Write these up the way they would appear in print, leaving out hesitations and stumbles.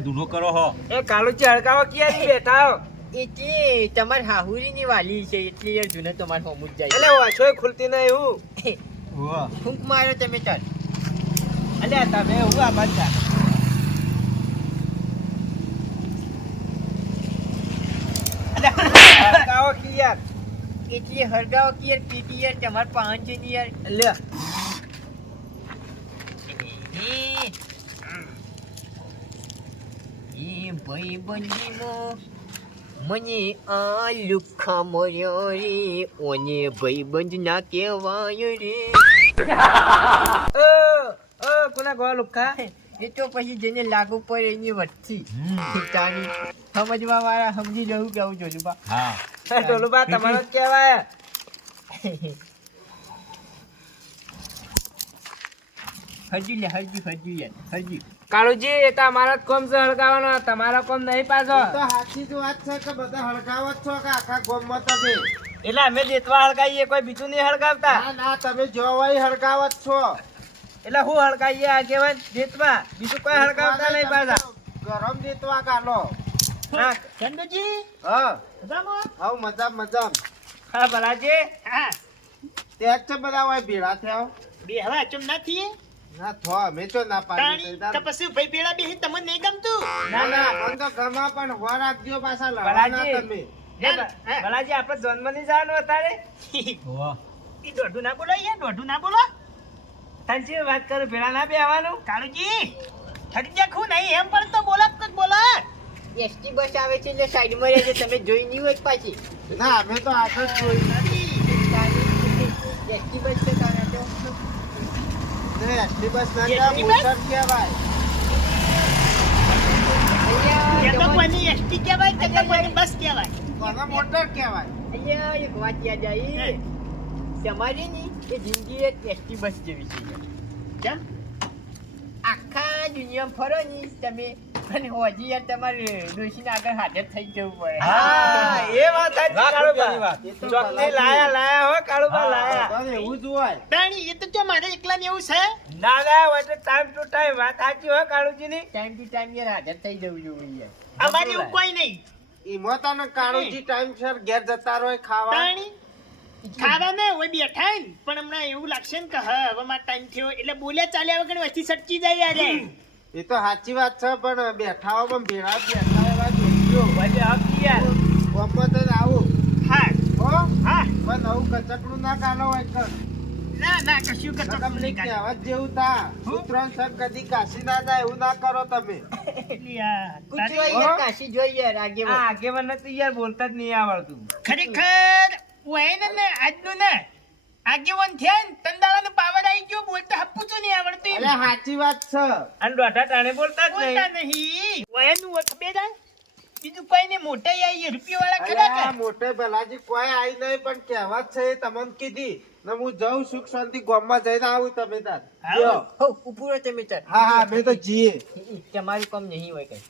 ધૂનો કરો હો એ કાલુજી હળકાવો ક્યાં બેઠા હો એટલે તમાર હાહુરી ની વાલી છે એટલે યાર જૂને તમાર હોમું જ જાય એટલે વાછોય ખુલતી નહીં હું વાહ ફૂંક મારો તમે ચાલ અલ્યા તમે હું આ બાજુ હળકાવો ક્યાં એટલે હરગાવ કે યાર પીટી યાર તમાર પાંચ છે ને યાર લે એ ભાઈ બંધીમો મને આ લુખા મર્યો રે ઓને ભાઈ બંધ ના કહેવાય રે ઓ કોના ગો લુખા એ તો પછી જેને લાગુ પડે એની વચ્ચી તારી સમજવા વાળા સમજી જવું કેવું જોયું બા હા ટોલુબા તમારો જ કહેવાય હજુ લે હજુ કાળુજી એ તો અમારા જ કોમ છે હળગાવાનો તમારો કોમ નહીં પાછો તો સાચી જ વાત છે કે બધા હળગાવો જ છો કે આખા ગામમાં તમે એટલે અમે દેતવા હળગાઈએ કોઈ બીજું નહીં હળગાવતા ના ના તમે જો હોય હળગાવો જ છો એટલે હું હળગાઈએ આગેવાન દેતવા બીજું કોઈ હળગાવતા નહીં પાછા ગરમ દેતવા ગાલો હા ચંદુજી હા હાવ મજા હા ભલાજી હા ત્યાં જ બધા હોય ભેળા થયા બે હવે ચમ નથી ના થો અમે તો ના પાડી તો પછી ભાઈ પેલા બે તમને નહીં ગમતું ના ના પણ તો ઘરમાં પણ હો રાખજો પાછા ભલાજી. લડવાના તમે ભલાજી આપણે જન્મ નહીં જવાનું અત્યારે વાહ એ દોઢું ના બોલો યાર દોઢું ના બોલો તાંચી વાત કરું ભેળા ના બેવાનું કાળુજી થકી જાખું નહીં એમ પણ તો બોલત જ બોલત એસટી બસ આવે છે એટલે સાઈડમાં રહેજો તમે જોઈ નહીં હોય પાછી ના અમે તો આગળ જોઈ એસટી બસ છે તારે તો ને એસટી બસ ના એસટી બસ? મોટર કહેવાય એસટી કહેવાય કે બસ કહેવાય કોને મોટર કહેવાય અહીંયા એક વાત યાદ આવી તમારી ની એ જિંદગી એક એસટી બસ જેવી છે કેમ આખા દુનિયામાં ફરો ની તમે અને હોજી યાર તમારે ડોશીને આગળ હાજર થઈ જવું પડે હા એ વાત સાચી લાખ રૂપિયાની કાળુબા વાત. એ તો ચોકની લાયા હો કાળુબા લાયા પણ એવું જ હોય તાણી એ તો જો મારે એકલા એવું છે ના ના હોય તો ટાઈમ ટુ ટાઈમ વાત સાચી હો કાળુજી ની ટાઈમ ટુ ટાઈમ યાર હાજર થઈ જવું જોઈએ યાર અમારે એવું કોઈ નહીં ઈમાં તને કાળુજી ટાઈમસર ઘેર જતા રહો ખાવા તાણી ખાવા ને હોય બેઠા ને પણ હમણાં એવું લાગશે ને કે હવે મારો ટાઈમ થયો એટલે બોલ્યા ચાલ્યા વગર વચ્ચે સટકી જાય યારે એ તો સાચી વાત છે પણ બેઠાઓમાં ભેળા બેઠા એવા જોઈજો વજે હકી યાર ગામમાં તો આવું હા હો હા પણ આવું કચકડું ના કાઢો હોય કર ના ના કશું કરતો તમને કહેવત જેવું થા ઉતરણ સર કદી કાશી ના જાય એવું ના કરો તમે કાશી જોઈએ યાર આગે આ આગેવાન તો યાર બોલતા જ નહીં આવડતું ખરેખર વયને ને આજનું ને આગેવાન થયા ને તંદાળાનો પાવર આવી ગયો બોલતા હપુચું નહીં આવડતું અરે સાચી વાત છે અને દોઢા ટાણે બોલતા જ બોલતા નહીં નહીં વયનું ખબર જાય બીજું કઈ ને મોટા આવી રૂપિયા વાળા ખરા અરે આ કે મોટે ભલાજી કોઈ આવી નહીં પણ કહેવત છે એ તમને કીધી ને હું જઉં સુખ શાંતિ ગામમાં જઈને આવું તમે તાર આવો. લ્યો. હો ઉપુરો તમે તાર હા હા અમે તો જીએ તમારું કામ નહીં હોય કઈ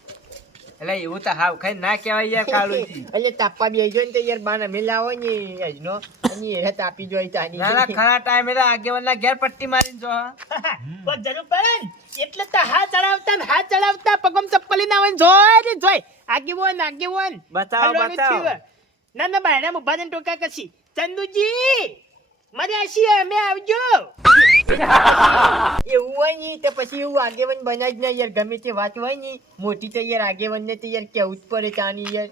એટલે એવું તો હાવ ખાઈ ના કહેવાય યાર કાળુજી એટલે તાપવા બી જો ને તો યાર બાના મેલાવો ને આજનો અને એ તાપી જોઈ તાની ના ના ખરા ટાઈમે તો આગેવાન ના ઘેર પટ્ટી મારીને જો પણ જરૂર પડે ને એટલે તો હાથ ચડાવતા પગમ ચપ્પલી ના હોય ને જોય રે જોય આગેવાન બચાવો, હલવાનું બચાવો. થયું. ના બાયણા ઉભા થઈને ટોકા કશી ચંદુજી મારે આશી અમે આવજો એવું હોય ને તો પછી એવું આગેવાન બનાય જ ના યાર ગમે તે વાત હોય ને મોટી તો યાર આગેવાન ને તો યાર કેવું જ પડે તાની યાર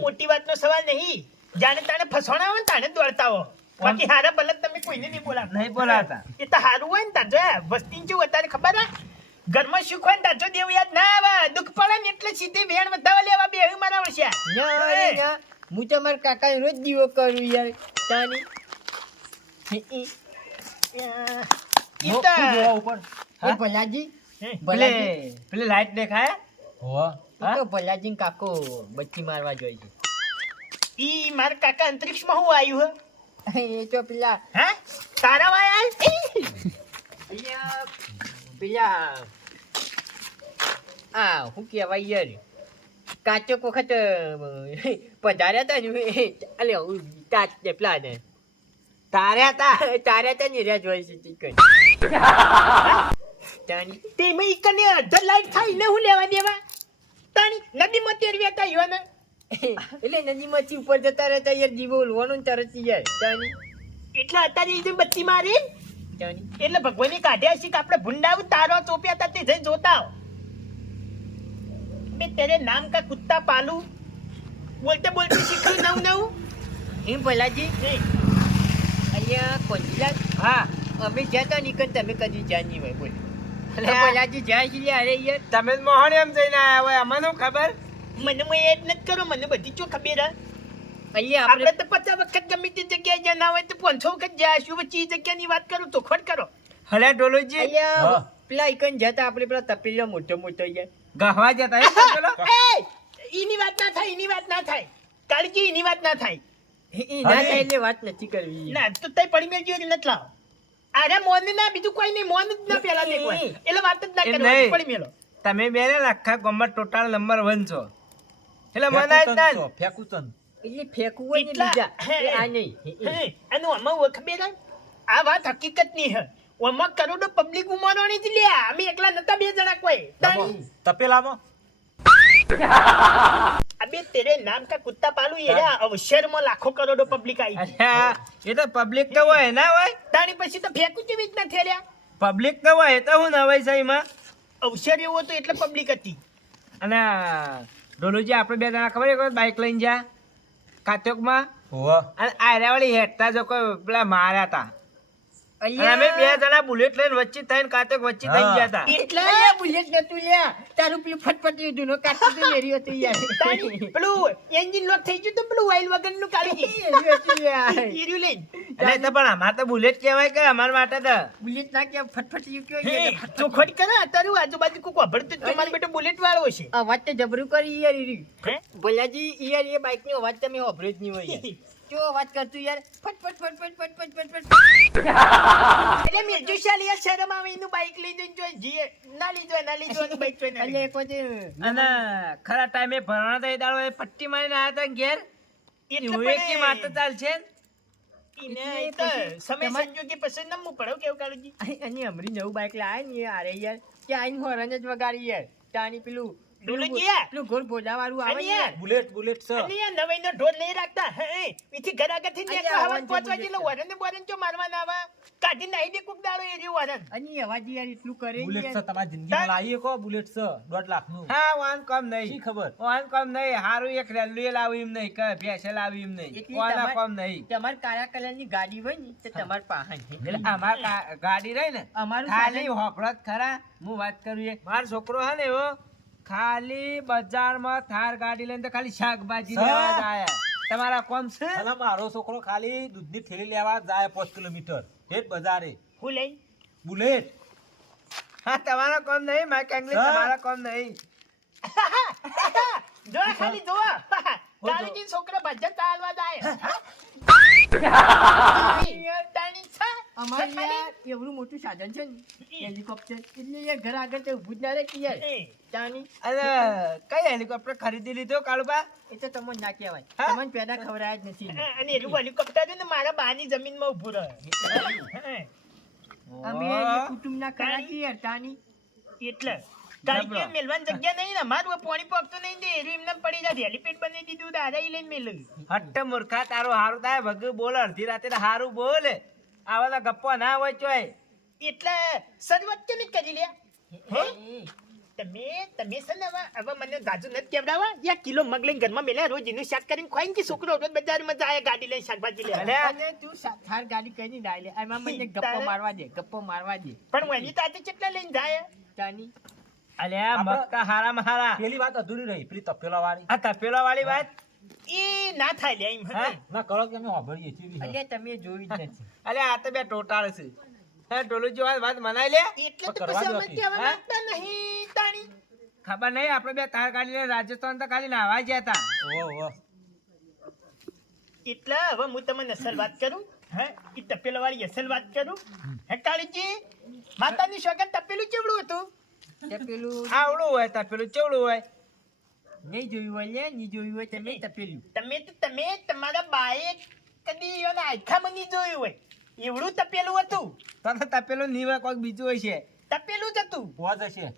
મોટી વાતનો સવાલ નહીં જાણે તાણે ફસવાના હોય ને તાણે દોડતા હો બાકી હારા બલદ તમે કોઈને નહીં બોલાવ નહીં બોલાતા એ તો હારું હોય ને તાજો વસ્તી જો અત્યારે ખબર હે ઘરમાં સુખ હોય ને તાજો દેવ યાદ ના આવે દુઃખ પડે ને એટલે સીધી વેણ વધાવા લેવા બે મારા વર્ષે હું તમારા કાકા રોજ દીવો કરું યાર તાની ભલાજી પેલે લાઈટ દેખાય ભલાજી કાકો બચ્ચી મારવા જોઈએ છે ઈ મારા કાકા અંતરિક્ષમાં હું આવ્યું હે એ તો પેલા હે તારા વાય અહીંયા પેલા આ હું કહેવાય યાર કાચો વખત પધાર્યા હતા ને અલે પેલા ને તાર્યા હતા ને રહ્યા જોઈ છે ચિકન તેમાં ઈકને અડધર લાઈટ થાય ને હું લેવા દેવા નદીમાં તેરવ્યા તા યો ને એટલે નદીમાંથી ઉપર જતા રહેતા યાર જીવો ઓલવાનું ને તરત યાર તાની એટલે અત્યારે ઈ જે બત્તી મારી તાની એટલે ભગવાને કાઢ્યા છે કે આપણે ભૂંડાવ તારો ચોપ્યા તા તે જઈને જોતા આવ બે તેરે નામ કા કુત્તા પાલુ બોલતે બોલતે શીખ્યું નવું એમ ભલાજી અહીંયા કોંજીલા હા અમે જ્યાં તા નીકળ તમે કદી જ્યાં નહીં હોય બોલ અલે આ- ભલાજી જાય છે અરે યાર તમે જ મોહન એમ જઈને આયા હોય અમને શું ખબર મને એ જ નથી કરો મને બધી ચો ખબર હે અહીંયા આપણે આપણે તો 50 વખત ગમે તે જગ્યાએ જ્યાં ના હોય તો 500 વખત જાય શું વચ્ચે ઈ જગ્યાની વાત કરું તો ખોટ કરો હલે ડોલુજી અહીંયા હા. પેલા ઈકન જતા આપણે પેલા તપેલિયા મોટો મોટો યાર ગહવા જતા હે પેલો ઈની વાત ના થાય ઈની વાત ના થાય કાળજી ઈની વાત ના થાય એ ના થાય એટલે વાત નથી કરવી ના તો તઈ પડી મેળજો નથી લાવ અરે મોન ના બીજું કોઈ નહીં મોન જ ના પેલા દેખવાય એટલે વાત જ ના એમ કરવાની નહીં. પડી મેલો તમે બેને આખા ગામમાં ટોટલ નંબર 1 છો એટલે મને ફેંકુતન જ છો, ફેંકુતન. એટલે ફેંકવું હોય ને એટલા- બીજા એ આ નહીં હે, અને આમાં ખબર હે? આ વાત હકીકત ની હે આમાં કરોડો પબ્લિક ઉમારવાની જ લ્યા અમે એકલા નતા બે જણા કોઈ તાણી. તપેલામાં અબે તેરે નામ કા કુત્તા પાલુ એ રહ્યા અવસરમાં લાખો કરોડો પબ્લિક આવી અચ્છા એ તો પબ્લિક તો હોય ના હોય તાણી પછી તો ફેંકું કેવી રીતના થયેલા પબ્લિક તો હોય તો હું નવાઈ છે એમાં અવસર એવો હતો એટલે પબ્લિક હતી અને ડોલુજી આપણે બે જણા ખબર એક બાઇક લઈને જા કાતોકમાં હોવે. અને આયરા વાળી હેઠતા જો કોઈ પેલા માર્યા હતા અને અમે બે અહીંયા જણા બુલેટ લઈને વચ્ચે થઈને કાતોક વચ્ચે થઈ ગયા હતા એટલે અલ્યા બુલેટ નતું લ્યા તારું પેલું ફટફટી જૂનો કાઢતું હતું ને એરી હતું યાર તાણી પેલું એન્જિન લોક થઈ ગયું તો પેલું ઓઇલ વગરનું કાઢી એરી હતું યાર હીર્યું લઈને એટલે તો પણ અમારે તો બુલેટ કહેવાય કે અમારા માટે તો બુલેટ ના કે ફટફટી કયો હે, યાર ચોખવટ કરે તારું આજુબાજુ કોક વાપરતું જ તમારો બેટો બુલેટ વાળો છે અવાજ તો જબરું કરી યાર એરી હે? ભલાજી યાર એ બાઇક નો અવાજ તમે હોભર્યો જ નહીં હોય યાર જો અવાજ કરતું યાર ફટ ફટ ફટ ફટ ફટ ફટ ફટ ફટ એટલે મેં જો શાલ યાર શરમ આવે એનું બાઈક લઈ જઈને જોઈ જીએ ના લીધો એનું બાઈક જોઈ ના એટલે લીધો. એક વખત અને ખરા ટાઈમે ભરવાના તો એ દાડો એ પટ્ટી મારીને આવ્યા હતા ઘેર એટલે એવું પણ એકી મારતા ચાલશે ને? એને એટલે એ તો પછી સમય તમારે- સંજોગે પછી નમવું પડે હો, કેવું કાળુજી અને હમરી નવું બાઇક લાયા ને યાર યાર કે આઈને હોરન જ વગાડી યાર તાની પેલું ડોલુજી યાર. પેલું ગોળ ભોલા વાળું આવે અને ને યાર બુલેટ બુલેટ છે. અને યાર નવાઈનો ઢોલ નહીં રાખતા હે ઈથી ઘર આગળથી અલ્યા, નેકળો હવા આવવાનું પહોંચવા છે જેટલો વરણ ને વરણ ચો મારવા ના આવા કાઢી નાઈ દે કોક દાડો એ રહ્યું વરણ અને અવાજ યાર એટલું કરે ને બુલેટ છે યાર. તમારી જિંદગીમાં લાવીએ કો બુલેટ છે 1.5 લાખનું. હા વાન કમ શી નહીં ખબર વાન કમ નહીં હારું એક રેલવે લાવી એમ નહીં કે ભેંસે લાવી એમ નહીં એટલી વાના તમાર- કમ નહીં તમારે કાળા કલરની ગાડી હોય ને તો તમારે પાહન છે. એટલે અમાર ગાડી રહી ને અમારું ખાલી સાધન- હોફળત ખરા હું વાત કરું એ મારો છોકરો હે ને એવો ખાલી બજારમાં થાર ગાડી લઈને તો ખાલી શાકભાજી સર. લેવા જ આયા તમારા કોમ છે અને મારો છોકરો ખાલી દૂધની થેલી લેવા જાય 5 કિલોમીટર ઠેઠ બજારે હું લઈ બુલેટ હા તમારા કોમ નહીં મારે કાંગલી સર. તમારા કોમ નહીં જો ખાલી જો તારીજી છોકરા ભજન ચાલવા જાય તાણી છે અમારે ખાલી- યાર એવડું મોટું સાધન છે ને હેલિકોપ્ટર એટલે યાર ઘર આગળ તો ઊભું જ ના રહે કે યાર એ, તાની અને કઈ હેલિકોપ્ટર ખરીદી લીધો કાળુબા એ તો તમને ના કહેવાય હા? તમને પેદા ખવડાયા જ નથી અને એનું હેલિકોપ્ટર છે ને મારા બાની જમીનમાં ઊભું રહે અમે એ કુટુંબના ખરા છીએ યાર તાની એટલે તારીજી મેલવાની જગ્યા નહીં ને અમારું પાણી પકતું નહીં ને એરું એમને પડી જાય હેલીપેડ બનાવી દીધું દાદા ઈ લઈને મેલું હટ્ટ મૂર્ખા તારું હારું થાય ભગ બોલ અડધી રાતે તો હારું બોલે આવા તો ગપ્પો ના હોય ચોય એટલે શરૂઆત કેમ કરી લે તમે છે ને હવે મને ગાજુ નથી કેવડાવા યા કિલો મગ લઈને ઘરમાં મેલ્યા રોજ એનું શાક કરીને ખવાય ને કે છોકરો રોજ બજારમાં જાય ગાડી લઈને શાકભાજી લે અલ્યા. અને તું થાર ગાડી કઈ ડાલે એમાં મને ગપ્પો તારે- મારવા દે ગપ્પો મારવા દે પણ એની તાતે કેટલા લઈને જાય તાની અલ્યા આપણે- મક્કા હારામાં હારા પેલી વાત અધૂરી રહી પેલી તપેલા વાળી આ તપેલા વાળી વાત એ ના થાય લે એમ હા ના કરો કે અમે વાપરીએ છીએ એટલે તમે જોઈ જ નથી અલ્યા આ તો બે ટોટાળ છે હે ટોલું જો વાત મનાઈ લે એટલે તો કરવા પછી દો અમે કે. કહેવા હા? માંગતા નહીં તાણી ખબર નહીં આપણે બે તાર કાઢીને રાજસ્થાન તો ખાલી નાવા ગયા હતા ઓહો એટલે હવે હું તમને અસલ વાત કરું હે ઈ તપેલા વાળી અસલ વાત કરું હે કાળીજી માતાની સોગંદ તપેલું કેવડું હતું તે પેલું આવડું હોય તપેલું ચેવડું હોય નહીં જોયું હોય લે નહીં જોયું હોય તમે તપેલું તમે તમારા બાએ કદી એના આખામાં નહીં જોયું હોય એવડું તપેલું હતું તો તપેલું નહીં હોય કોઈક બીજું હોય છે તપેલું જ હતું હોવા જશે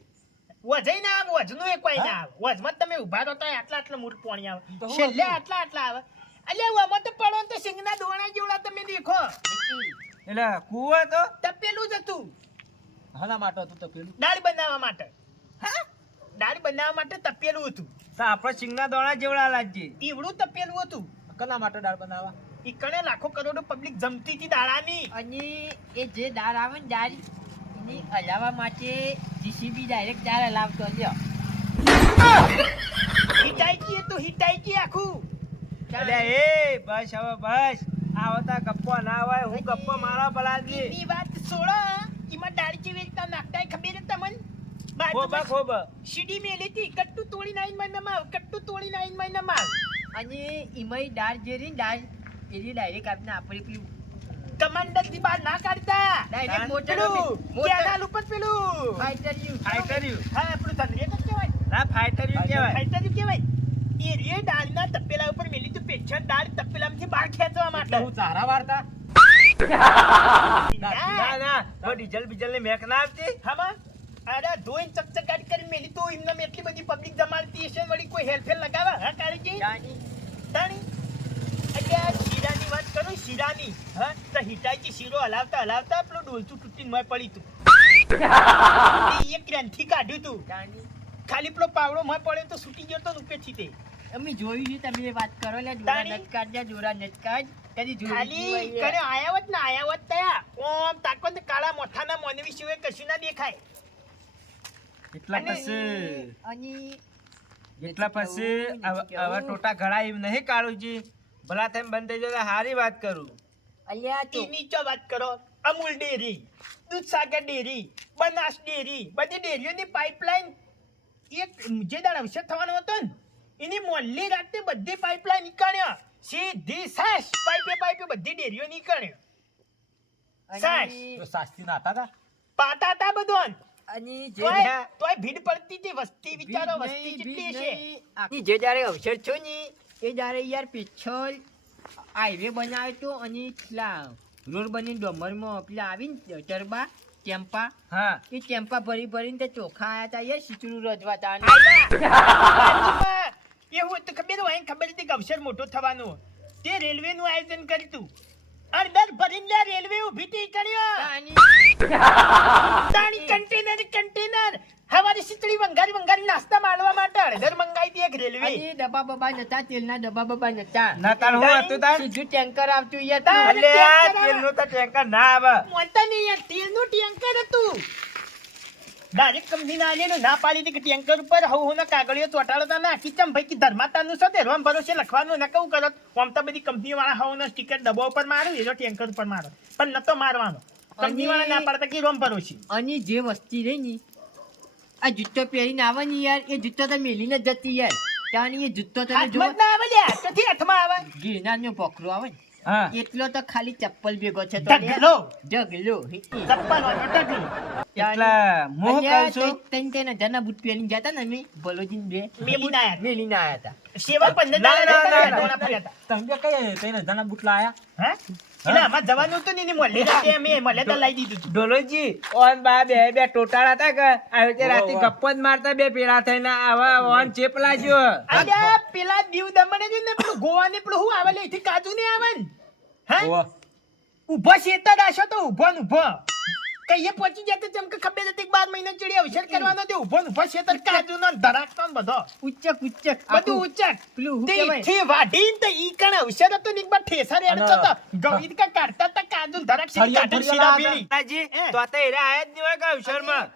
વજઈ ના આવે, વજનું એ કોઈ ના આવે. વજમાં તમે ઊભા રહો તોય આટલા મોટું પાણી આવે. તો હું છેલ્લે હતું. આટલા આવે. અલ્યા આમાં તો પડો ને તો સિંગના દોણા જેવડા તમે દેખો. એટલે કુવો તો તપેલું જ હતું હના માટે હતું તો પેલું દાળ બનાવવા માટે. હા, દાળ બનાવવા માટે તપેલું હતું. તો આપણે સિંગના દોણા જેવડા લાગજે. ઈવડું તપેલું હતું. કના માટે દાળ બનાવવા ઈ કણે લાખો કરોડો પબ્લિક જમતી હતી દાળાની. અને એ જે દાળ આવે ને દાળ એની હલાવવા માટે જીસીબી ડાયરેક્ટ દાળ હલાવતો લ્યો. હિટાઈ ગઈ તો હિટાઈ ગઈ આખું. અલ્યા એ બસ હવે બસ આ હોતા ગપ્પો ના હોય હું ગપ્પો મારા પલાજી ઈની વાત છોડો. ઈમાં દાળ જેવી રીતના નાખતા હોય ખબર છે તમને? ખોબા ખોબા સીડી મેલી હતી, કટ્ટુ તોડી નાઈન માં નમાવ, કટ્ટુ તોડી નાઈન માં નમાવ. અને એમાંય દાળ જે રહી ને દાળ એની ડાયરેક્ટ આપને આપણે પેલું કમાન્ડર થી બહાર ના કાઢતા. Direct મોટર પેલું મોટર. કેનાલ ઉપર પેલું ફાઈટર યુ હા આપણું ધન એ જ કહેવાય. ના ફાઈટર યુ કહેવાય. ફાઈટર જ કહેવાય. એ રે દાળના તપેલા ઉપર મેલી તું પેછળ દાળ તપેલામાંથી બહાર ખેંચવા માટે. એટલે હું ચારા વાળતા ના ના તો ડીઝલ બીજલ ની મેક ના આવતી. હામાં અરે ધોઈને ચકચકાટ કરીને મેલી તો એમને એટલી બધી પબ્લિક જમાડતી હશે વળી કોઈ હેલ્ફેર લગાવે. હા કાળજી તાણી એટલે આ શીરાની વાત કરું શીરાની. હા તો હિટાઈથી શીરો હલાવતા હલાવતા પેલું ડોલતું તૂટીને મોય પડી તું. એ એક ગ્રંથિ કાઢ્યું તું. ખાલી પેલો પાવડો મોય પડ્યો તો છૂટી ગયો તો ઉપેથી તે. અમે જોયું છે તમે વાત કરો લે તાણી. જોરા નટકાજ કદી જોઈ ખાલી કરે આયાવત ને આયાવત તયા ઓમ તાકો ને કાળા મોઠાના મોનવી સિવાય કશું ના દેખાય. એટલા અને- પછી અને એટલા પછી હવે ટોટા ઘડા એમ નહીં કાળુજી ભલા તેમ બંધ થઈ જાય હારી વાત કરું. અલ્યા એની ચો વાત કરો. Amul dairy, Dudhsagar dairy, Banas dairy, બધી ડેરીઓની પાઇપલાઇન એક જે દાડ અવસર થવાનો હતો ને એની મોલ્લી રાતે બધી પાઇપલાઇન નીકળ્યા. સીધી સાસ પાઇપે બધી ડેરીઓ નીકળ્યો. સાસ તો શાસ્ત્રી ના હતા તા? પાતા હતા બધું. અને તોય ભીડ પડતી હતી. વસ્તી વિચારો વસ્તી કેટલી છે. જે જયારે અવસર થયો ને એ જયારે યાર પિછળ હાઈવે બનાવ્યો તો અને પેલા રોડ બની ડોમરમાં પેલા આવીને ટરબા ટેમ્પા હા એ ટેમ્પા ભરીને તે ચોખા આયા તા યાર સિચરું રજવાતા એવું તો ખબર હોય ખબર હતી કે અવસર મોટો થવાનો. તે રેલવે નું આયોજન કર્યું તું. અડધર ભરીને રેલવે ઉભી હતી કર્યો. તાણી કન્ટેનર હવારે શીતળી વંગારી નાસ્તા માળવા માટે અડધર મંગાઈ હતી એક રેલવે. અને ડબ્બા બબ્બા નતા તેલના ડબ્બા બબ્બા નતા નતા હું હતું તાર? સીધું ટેન્કર આવતું યાર તાર અલે આ ટેન્કર આવે. તેલનું તો ટેન્કર ના આવે મોટા નહીં યાર તેલનું ટેન્કર હતું. ડાયરેક્ટ કંપની ના આલેલું ના પાડી હતી કે ટેન્કર ઉપર હવ કાગળિયો ચોટાડતા ના કિચમ ભાઈ કે ધર્માતાનું છે તે રોમ ભરોસે લખવાનું ના કહું કરત. આમ તો બધી કંપની વાળા હવનો સ્ટીકર ડબ્બા ઉપર મારું એનો ટેન્કર ઉપર મારો પણ નતો મારવાનો. કંપની વાળા ના પાડતા કે રોમ ભરોસે. અને જે વસ્તી રહી ને આ જૂતો પહેરીને આવે ને યાર એ જૂતો તો મેલીને જ જતી યાર ત્યાં એ જૂતો તમે જો હાથમાં જ ના આવે લ્યા ક્યાંથી હાથમાં આવે? ગિરનારનો પોખરો આવે ને હા એટલો તો ખાલી ચપ્પલ ભેગો છે તો ઢગલો ઢગલો ચપ્પલ વાળો ઢગલો. એટલે હું કહું છું. ત્રણ હજારના બૂટ પહેરીને જતા ને અમે બલોજીન બે મેલીને આયા. મેલીને આયા હતા સેવા 15 ના, ના, ના, ના. દોડા ફર્યા હતા. તમે બે કઈ તઈને ધના બુટલા આયા હે? એટલે આમાં જવાનું હતું ને એની મોલ્લે રાતે અમે મોલ્લે તો લાવી દીધું હતું. ડોલોજી ઓન બા બે ટોટાળા હતા કે આવી રીતે રાતે વાહ. ગપ્પો જ મારતા બે પેલા થઈને આવા ઓન ચેપ લાગ્યો અલ્યા પેલા દીવ દમણે છે ને પેલું ગોવા ને પેલું હું આવે લે એથી કાજુ ને આવે ને હે ઓવા. ઉભો શેતા દાશો તો ઉભો ને ઉભો કઈએ પહોંચી જતો જેમ કે ખબર હતી કે 12 મહિના ચડી અવસર કરવાનો તે ઉભો ને ઉભો શેતર કાજુ નો ધરાકતો ને બધો ઉચ્ચક બધું ઉચ્ચક પેલું શું તે કહેવાય? થી વાઢીને તો ઈ કણ અવસર હતો ને એક બાર ઠેસા રેડતો તો ગૌરીત કા કાઢતા તા કાજુ ધરાક શી ફરિયાદ કાઢી ફરિયાદ શીરા હતા. પેલી નાજી તો આ તો એરા આયા જ નહીં હોય કે અવસરમાં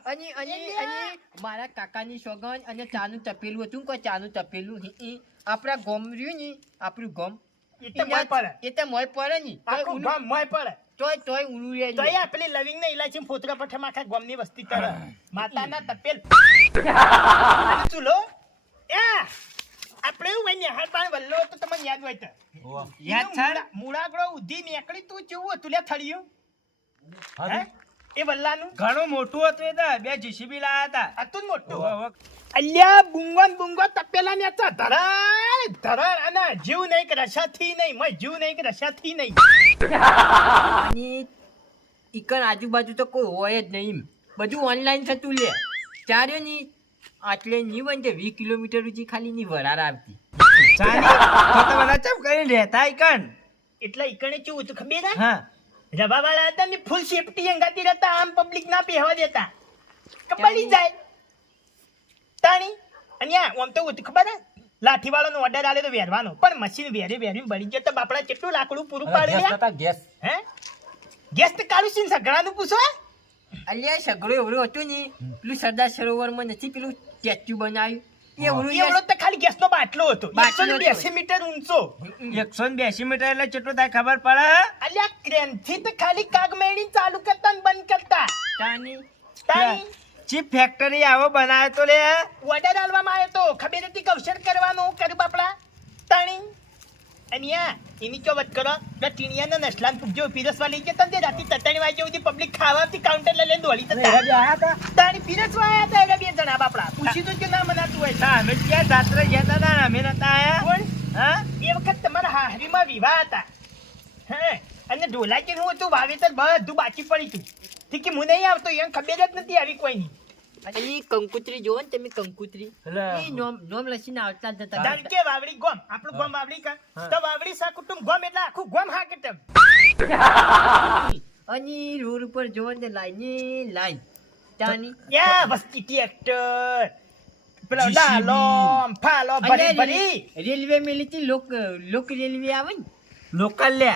અલ્યા. મારા કાકાની સોગન અને ચાનું તપેલું હતું કોઈ ચાનું તપેલું આપણા ગોમ રહ્યું ને આપણું ગોમ એ તો મોય પડે. એ તો મોય પડે ને આખું ગામ મોય પડે તોય ઊંડું રહે તો અહીંયા પેલી લવિંગ ને ઇલાયચી ફોતરા પઠામાં આખા ગામની વસ્તી તરે માતાના તપેલ ચૂલો એ આપણે એવું હોય ને હાર પાણ વલ્લો તો તમને યાદ હોય તો ઓવા. યાદ છે? મૂળાગળો ઉધી નીકળી તું કેવું હતું લે થળિયું હે હા એ વલ્લાનું ઘણું મોટું હતું એ તો બે જીસીબી લાયા હતા હતું જ મોટું અલ્યા બુંગો તપેલા ને હતા ધરાર અને જીવ નહીં કે રસાથી નહીં મય જીવ નહીં કે રસાથી નહીં અને ઈકન આજુબાજુ તો કોઈ હોય જ નહીં બધું ઓનલાઈન થતું લે ચાર્યો ની આટલે નહીં બનતે 20 કિલોમીટર સુધી ખાલી ની વરાર આવતી. ચાલી તો તો બધા ચમ કરીને રહેતા ઈકણ. એટલે ઈકણે કેવું હતું ખબર હે? હા રવાવાળા હતા ને ફૂલ સેફટી અંગાતી રહેતા, આમ પબ્લિક ના પહેવા દેતા કપડી જાય તાણી. અને આમ તો હતું ખબર હે, લાઠીવાળાનો ઓર્ડર આલે તો વેરવાનો, પણ મશીન વેરી બળી ગયો તો બાપડા કેટલું લાકડું પૂરું પાડી ગેસ લ્યા. નતા, ગેસ. હે ગેસ તો કાળું છે ને સગડાનું પૂછો. અલ્યા સગડો એવડો હતું ને, પેલું સરદાર સરોવરમાં નથી પેલું સ્ટેચ્યુ બનાવ્યું એવડું એવડો તો ખાલી ગેસનો બાટલો હતો, બાટલો 182 મીટર ઊંચો. 182 મીટર એટલે કેટલું થાય ખબર પડે? અલ્યા ક્રેનથી તો ખાલી કાગ મેળીને ચાલુ કરતા ને બંધ કરતા તાની તાણી. ચીપ ફેક્ટરી આવો બનાવે તો લે. ઓર્ડર આલવામાં આવ્યો તો ખબર હતી કૌશલ કરવાનું કરું બાપડા તાણી. અને એની કયો વાત કરો તો ટીણિયાના નસલાન પૂછજો પીરસવા લઈ જતા ને રાતે 3 વાગ્યા સુધી પબ્લિક ખાવાથી કાઉન્ટર લઈને દોડી એરા જતા બે આયા હતા. તાણી પીરસવા આયા હતા એના 2 જણા બાપડા. પૂછી તો કે ના મનાતું હોય ના અમે ક્યાં રાત્રે ગયા હતા ને અમે નતા આયા. કોણ? હા એ વખત તમારા હાહરીમાં વિવાહ હતા. હે અને ઢોલાકી નું હતું વાવેતર બધું બાકી પડી હતું. ઠીક કે હું નહીં આવતો એને ખબર જ નથી આવી કોઈની. અને કંકુતરી જોવો ને તમે કંકુતરી એટલે એ નોમ લસીને આવતા જ જતા ધાણ કે વાવડી ગોમ આપણું ગોમ વાવડી કા તો વાવડી સા કુટુંબ ગોમ એટલે આખું ગોમ હા કુટુંબ. અને રોડ ઉપર જોવો ને લાઈન લાઈન તાની યા વસ્તી ટ્રેક્ટર પેલો ડાલો ફાલો ભરી ભરી રેલવે મેલી લોક રેલવે આવે ને લોકલ લે,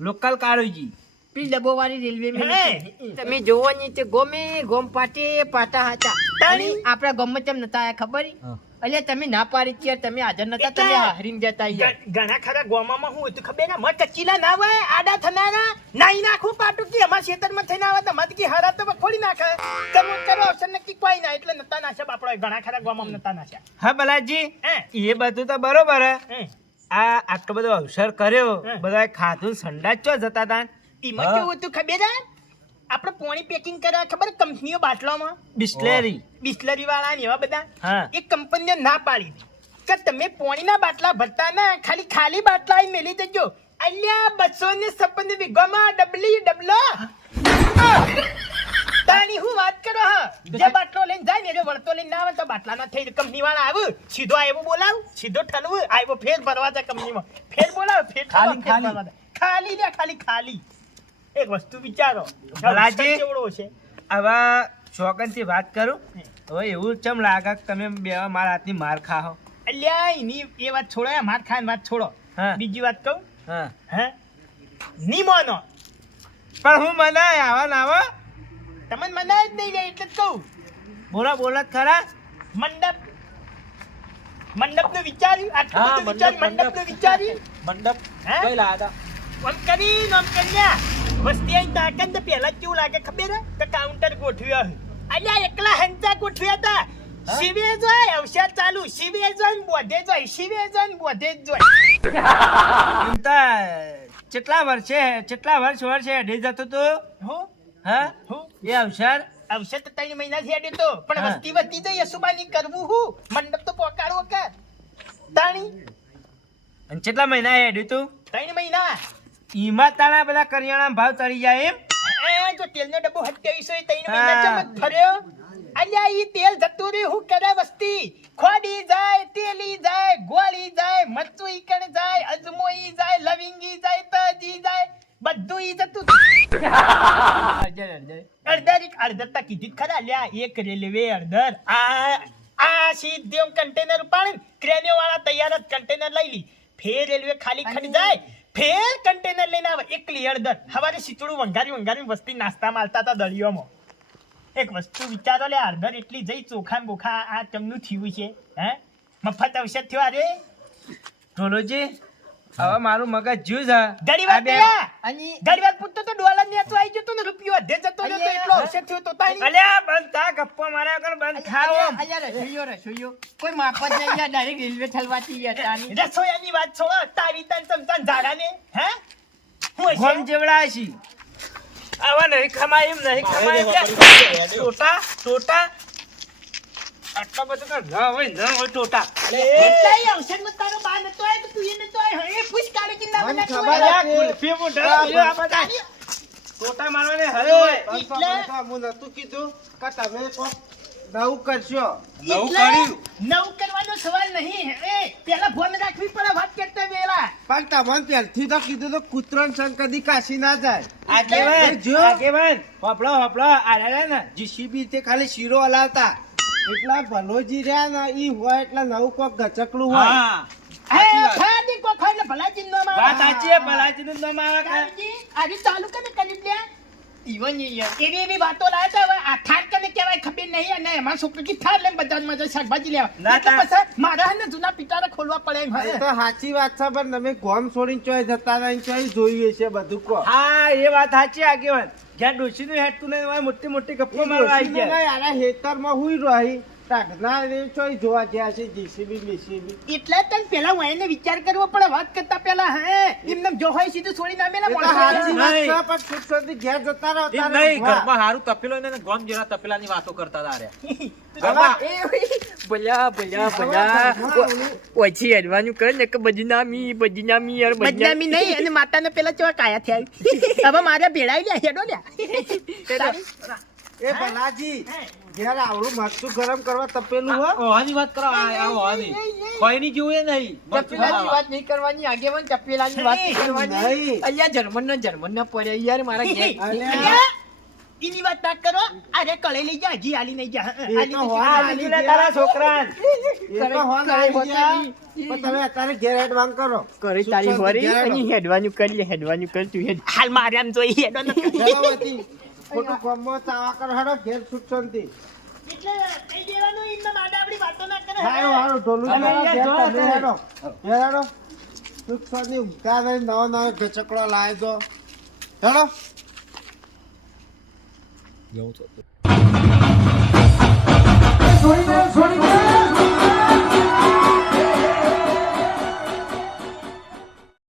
લોકલ કાળુજી. પેલી ડબ્બો વાળી રેલવે હે. મેલી તમે જોવો ને તે ગોમે ગોમ પાટા હતા તાણી. આપણા ગામમાં તેમ નતા આયા ખબર હા. અલ્યા તમે ના પાડી છે તમે હાજર નતા તમે હારીને જતા યાર ઘણા ખરા ગોમામાં હું હતું ખબર ના મત કચીલા ના હોય આડા થનારા નાઈ નાખું પાટું કે અમાર ખેતરમાં થઈને આવે તો મત કે હરા તો ખોડી નાખે તમે કરો ઓપ્શન નક્કી કોઈ ના એટલે નતા નાશે બાપડો ઘણા ખરા ગોમામાં નતા નાશ્યા. હા બલાજી હે એ બધું તો બરોબર હે. હે આ આટલો બધો અવસર કર્યો, હે. બધા ખાધું સંડાસ ચો જતા હતા. એમાં હા. કેવું હતું ખબર હે આપણે પોણી પેકિંગ કર્યા ખબર કંપનીઓ બાટલામાં બિસ્લેરી. બિસ્લરી વાળા ને એવા બધા હા એ કંપનીઓ ના પાડી કે તમે પોણીના બાટલા ભરતા ના ખાલી બાટલા આઈને મેલી દેજો. અલ્યા 256 વીઘામાં ડબલો તાણી હું વાત કરો હ જે બાટલો લઈને જાય ને એ વળતો લઈને ના આવે તો બાટલા ના થઈ કંપની વાળા આવ સીધો આવ્યો બોલાવ સીધો ઠલવું આવ્યો ફેર ભરવા જાય કંપનીમાં ફેર બોલાવ ફેર ખાલી, ફેર ભરવા જાય. ખાલી લે ખાલી એક વસ્તુ વિચારો ભલાજી. કેવડો છે હવે શોકનથી વાત કરું. હવે એવું ચમ લાગે કે તમે બે મારા હાથની માર ખાઓ. અલ્યા એની એ વાત છોડો યાર, માર ખાન વાત છોડો. હા. બીજી વાત કહું હા હે નિમોનો પણ હું મનાય આવા ના આવા. તમને મનાય જ નહીં લે એટલે જ કહું. બોલો બોલો જ ખરા. મંડપનું વિચાર્યું આટલું હા, બધું વિચાર્યું મંડપનું વિચાર્યું મંડપ હે? કઈ લાયા હતા? આમ કર્યા વસ્તી આઈ તાકન તો પહેલા કેવું લાગે ખબર હે કે કાઉન્ટર ગોઠવ્યા હે. અલ્યા એકલા હંચા ગોઠવ્યા હતા. શિવે જોય અવસર ચાલુ શિવે જોય ને બોધે જોય શિવે જોય ને બોધે જ જોય. એમ તો કેટલા વર્ષે હેડી જતો તો. હું હા હું એ અવસર અવસર તો 3 મહિનાથી હેડ્યો તો પણ હા. વસ્તી વધતી જઈ યશુબાની કરવું હું મંડપ તો પોકાડવો કર તાણી અને કેટલા મહિના હેડ્યું તું. 3 મહિના. ઈમાં તાણા બધા કરિયાણા ભાવ તળી જાય એમ. એ જો તેલનો ડબ્બો 2700 3 હા. મહિના ચમક ફર્યો. અલ્યા ઈ તેલ જતું રહ્યું હું કરે વસ્તી ખોડી જાય તેલી જાય ગોળી જાય મરચું ઈકણ જાય અજમોઈ જાય લવિંગી જાય તજી જાય બધું ઈ જતું અડધર કીધી જ ખરા લ્યા એક રેલવે અડધર આ સીધે કન્ટેનર ઉપાડીને ક્રેનો વાળા તૈયાર જ કન્ટેનર લઈ લી ફેર રેલવે ખાલી ખડી જાય ફેર કન્ટેનર લઈને આવે એકલી અડધર હવારે શીતળું વંગારી વસ્તી નાસ્તા માલતા હતા દરિયોમાં. એક વસ્તુ વિચારો લે અડધર એટલી જઈ ચોખા ને બોખા આ ચમનું થયું છે હે મફત અવસર થયો અરે ઢોલોજી હવે મારું મગજ જ્યું છે. ઘડી વાર આ બે- ગયા અને ઘડી વાર પૂછતો તો ડોલર ને તો આવી જતો ને રૂપિયો અધે જતો રહ્યો તો એટલો અવસર થયો તો તારી અલ્યા બંધ થા ગપ્પા માર્યા કર બંધ થા ઓમ. અલ્યા રસોઈયો કોઈ માપત નહીં યાર ડાયરેક્ટ રેલવે ઠલવાતી યાર તાની રસોયાની વાત છોડો તારી તન ચમચાન ઝાડાને હે હું ગોમ હશે જેવડા છે. આવા નહીં ખમાય એમ નહીં ખમાય એમ. ટોટા આટલા બધું તો ન હોય ટોટા. એટલાય અવસરમાં તારો બા નતો આયો તો તું એ નતો આયો હે પૂછ કાઢે કે ના મને બનાતો ખબર હોય. અલ્યા ગુલ્ફી મોઢા આ બધા ટોટા મારવાને હરી હોય. એટલે- હું નતું કીધું કે તમે કોક નવું કરશો. નવું એટલે કર્યું. નવું કરવાનો સવાલ નહીં એ પેલા ફોન રાખવી પડે વાત કરતા વેલા પણ તમને પહેલથી તો કીધું તો કૂતરોને સંગ કદી કાશી ના જાય. આગેવાન જો. આગેવાન હોપળો હોપળો આ ને જીસીબી તે ખાલી શીરો હલાવતા એટલા ભલોજી રહ્યા ને ઈ હોય એટલે નવું કોક ગચકડું હોય. હા એ ખાડી કો ખાઈને ભલાજી નો માં વાત સાચી છે ભલાજીનું નામ આવે કે આજે ચાલુ કરે કરી લે ઈવન યાર એવી વાતો લાયા હવે આ થાર કને કહેવાય ખબર નહીં અને એમાં છોકરી કી થાર લઈને બજારમાં જઈ શાકભાજી લેવા ના, એટલે ના. પછી મારા હે ને જૂના પિતાને ખોલવા પડે એમ એ હે. તો સાચી વાત છે પણ તમે ગોમ છોડીને ચોય જતા નહીં ચોય જોયું છે બધું કો. હા એ વાત સાચી આગેવાન જ્યાં ડોશીનું હેઠતું નહીં એમાં મોટી મોટી ગપ્પો મારવા આવી ગયા હેતરમાં હુઈ રહી ટાઢના રે ચોય જોવા ગયા છે જીસીબી બીસીબી. એટલે તને પેલા હું એને વિચાર કરવો પડે વાત કરતા પેલા હે એમને જો હોય સીધું છોડીને અમે એ તો ના સાચી પડે વાત છે પણ સુખ શાંતિ ઘેર જતા રહો એમ તારે નહીં ઊંઘવા. ઘરમાં હારું તપેલો ને ગોમ જેવા તપેલાની વાતો કરતા હતા રે. ભલ્યા ભલ્યા ભલ્યા ઓછી હરવાનું કર ને કે બદનામી યાર બદનામી નહીં અને માતાને પેલા કેવા કાયા થયા હવે મારે ભેળાઈ લે હેડો લ્યા એ ભલાજી ઘેર આવડું મરચું ગરમ કરવા તપેલું હો. ઓહાની વાત કરો આ ઓહાની કોઈની જેવું એ નહીં ચપેલાની વાત નહીં કરવાની આગેવાન ચપેલાની વાત નહીં કરવાની નહીં. અહીંયા જર્મન ના પડે યાર મારા ઘેર અલ્યા, એની વાત ના કરો અરે કળે લઈ જા હજી આલી નહીં જા એ તો હોન આ આલી લીધું લે ગયા. તારા છોકરાન એ તો હોન આલી ગયા. પણ તમે અત્યારે ઘેર એડવાન્સ કરો. કરે તારી સુખ શાંતિ હોરી ઘેર અને હેડો. હેડવાનું કરી લે હેડવાનું કર તું હેડ હાલ મારે આમ જોઈ હેડો ને ચલો વતી. ખોટું ગોમમાં ચાવા કરો હેડો ઘેર સુખ શાંતિ. એટલે કઈ દેવાનું એમને માડા આપણી વાતો ના કરે હારું, હારું, ઢોલું તમે ચલાવો, ઘેર જો તમે હેડો. ઘેર હેડો. સુખ શાંતિ ઊંઘતા નહીં, નવો નવો ગચકડો લાવી દો. હેડો. જેવું તો છોડી દે